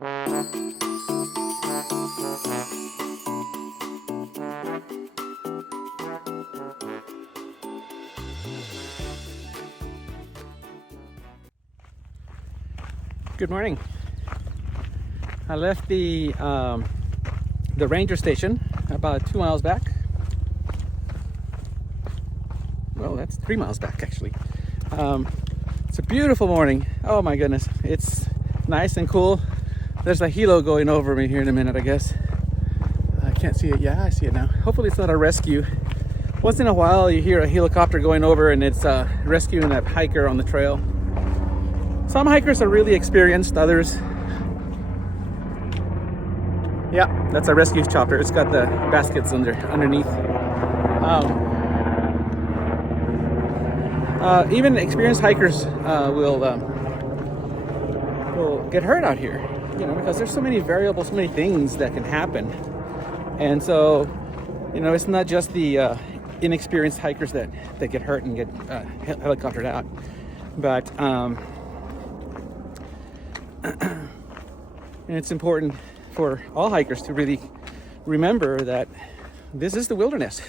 Good morning. I left the ranger station about 2 miles back. Well, that's 3 miles back actually. It's a beautiful morning. Oh my goodness, it's nice and cool. There's a helo going over me here in a minute, I guess. I can't see it. Yeah, I see it now. Hopefully it's not a rescue. Once in a while you hear a helicopter going over and it's rescuing a hiker on the trail. Some hikers are really experienced, others... Yeah, that's a rescue chopper. It's got the baskets underneath. Even experienced hikers will get hurt out here, you know, because there's so many variables, so many things that can happen. And so, you know, it's not just the inexperienced hikers that get hurt and get helicoptered out, but and it's important for all hikers to really remember that this is the wilderness.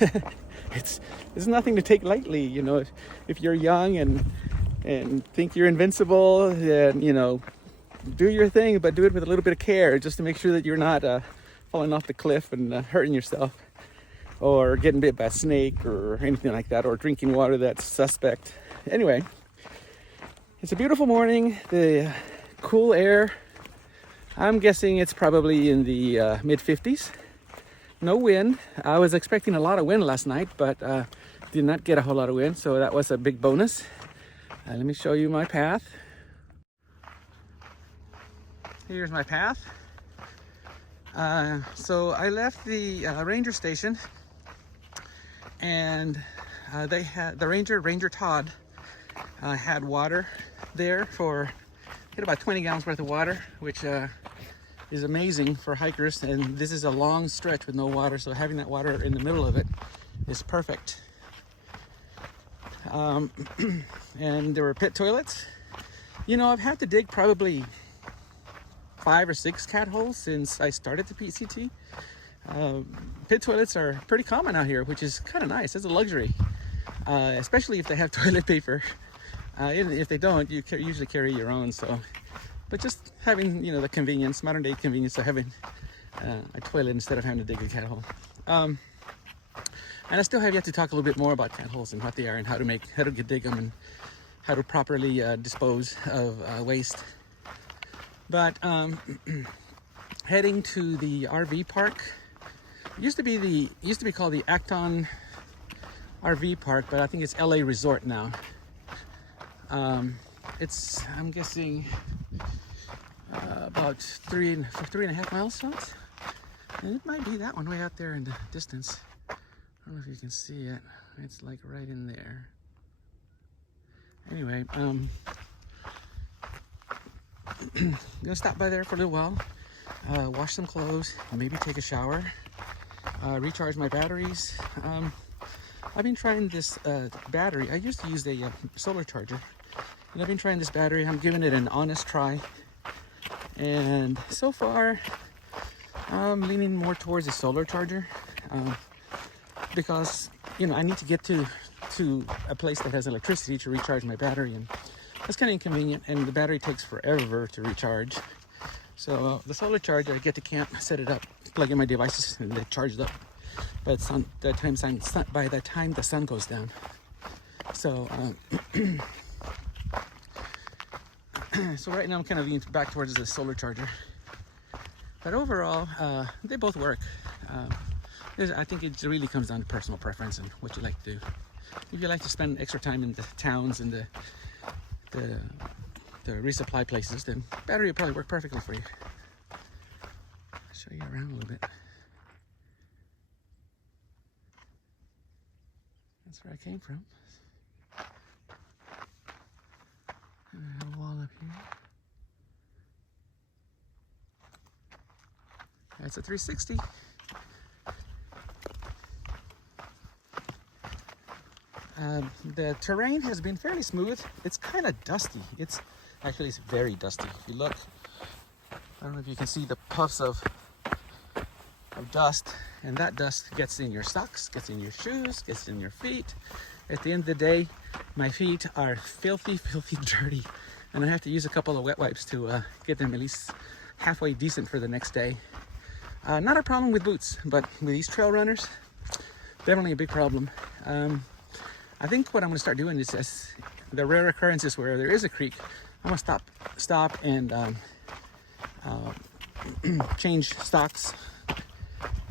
It's nothing to take lightly, you know. If you're young and think you're invincible, then, you know, do your thing, but do it with a little bit of care, just to make sure that you're not falling off the cliff and hurting yourself, or getting bit by a snake or anything like that, or drinking water that's suspect. Anyway, it's a beautiful morning. The cool air, I'm guessing it's probably in the mid 50s. No wind. I was expecting a lot of wind last night, but did not get a whole lot of wind, so that was a big bonus. Let me show you my path. Here's my path. So I left the ranger station, and they had the ranger Todd had water there for about 20 gallons worth of water, which is amazing for hikers. And this is a long stretch with no water, so having that water in the middle of it is perfect. And there were pit toilets. You know, I've had to dig probably 5 or 6 cat holes since I started the PCT. Pit toilets are pretty common out here, which is kind of nice. It's a luxury, especially if they have toilet paper. If they don't, you usually carry your own. So, but just having, you know, the convenience, modern day convenience of having a toilet instead of having to dig a cat hole. And I still have yet to talk a little bit more about cat holes and what they are, and how to dig them, and how to properly dispose of waste. But heading to the RV park. It used to be called the Acton RV Park, but I think it's LA Resort now. It's, I'm guessing, about 3.5 miles from it. And it might be that one way out there in the distance. I don't know if you can see it. It's like right in there. Anyway, gonna stop by there for a little while, wash some clothes, maybe take a shower, recharge my batteries. I've been trying this battery. I used to use a solar charger, and I've been trying this battery. I'm giving it an honest try, and so far I'm leaning more towards a solar charger, because, you know, I need to get to a place that has electricity to recharge my battery, and that's kind of inconvenient, and the battery takes forever to recharge. So the solar charger, I get to camp, set it up, plug in my devices, and they charge it up by the time the sun goes down. So so right now I'm kind of leaning back towards the solar charger. But overall, they both work. I think it really comes down to personal preference and what you like to do. If you like to spend extra time in the towns and the resupply places, then battery will probably work perfectly for you. I'll show you around a little bit. That's where I came from. And I have a wall up here. That's a 360. The terrain has been fairly smooth. It's kind of dusty. It's very dusty. If you look, I don't know if you can see the puffs of dust, and that dust gets in your socks, gets in your shoes, gets in your feet. At the end of the day, my feet are filthy, filthy dirty, and I have to use a couple of wet wipes to get them at least halfway decent for the next day. Not a problem with boots, but with these trail runners, definitely a big problem. I think what I'm gonna start doing is, as the rare occurrences where there is a creek, I'm gonna stop and change socks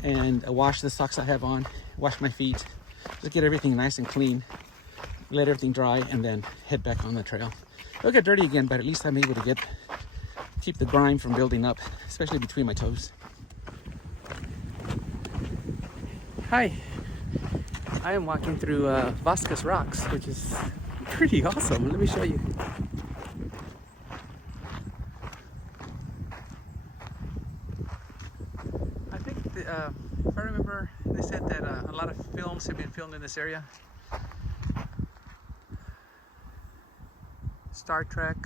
and wash the socks I have on, wash my feet, just get everything nice and clean, let everything dry, and then head back on the trail. It'll get dirty again, but at least I'm able to keep the grime from building up, especially between my toes. Hi, I am walking through Vasquez Rocks, which is pretty awesome. Let me show you. I think, if I remember, they said that a lot of films have been filmed in this area. Star Trek,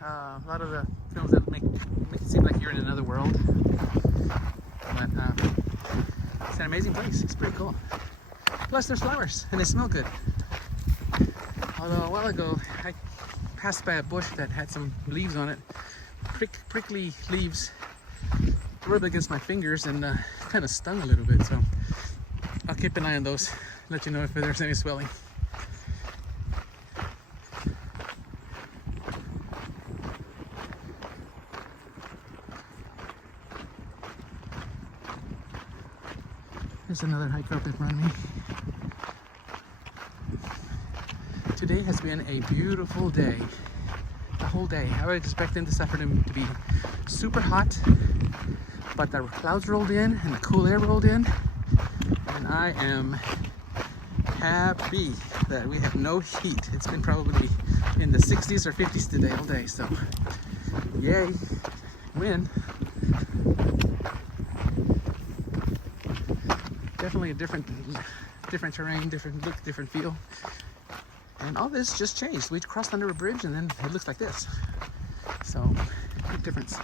a lot of the films that make it seem like you're in another world. But it's an amazing place. It's pretty cool. Plus, there's flowers, and they smell good. Although a while ago, I passed by a bush that had some leaves on it, prickly leaves, rubbed against my fingers, and kind of stung a little bit. So I'll keep an eye on those, let you know if there's any swelling. There's another hiker up in front of me. Today has been a beautiful day. The whole day. I was expecting this afternoon to be super hot, but the clouds rolled in and the cool air rolled in, and I am happy that we have no heat. It's been probably in the 60s or 50s today all day, so yay, win. Definitely a different terrain, different look, different feel. And all this just changed. We crossed under a bridge and then it looks like this. So, big difference.